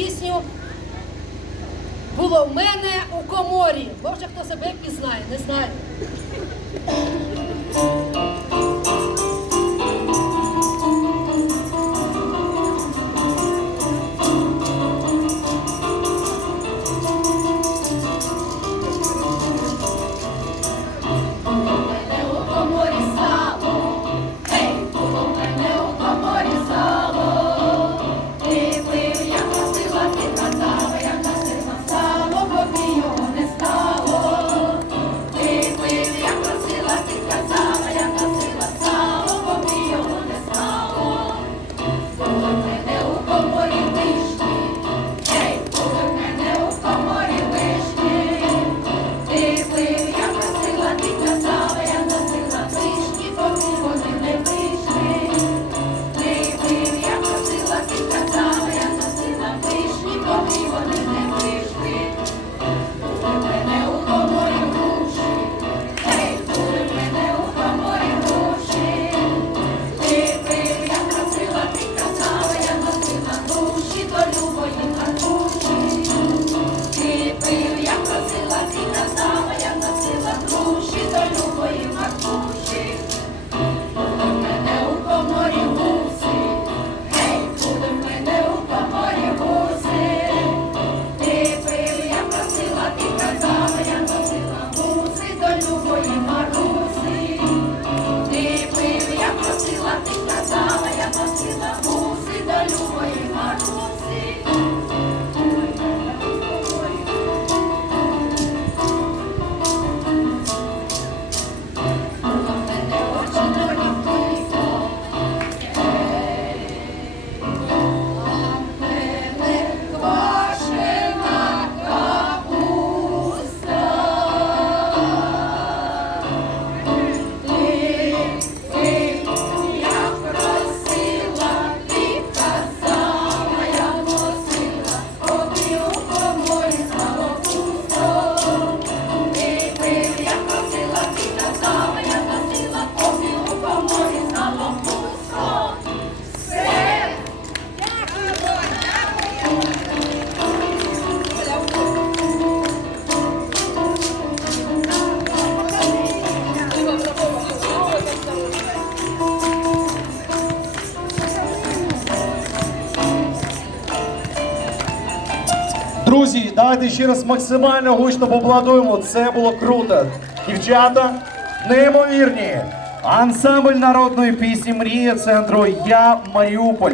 пісню було в мене у коморі. Боже хто себе пізнає, не знаю. 如果一马中心。Друзі, давайте ще раз максимально гучно поаплодуємо. Це було круто. Дівчата неймовірні. Ансамбль народної пісні Мрія центру Я Маріуполь.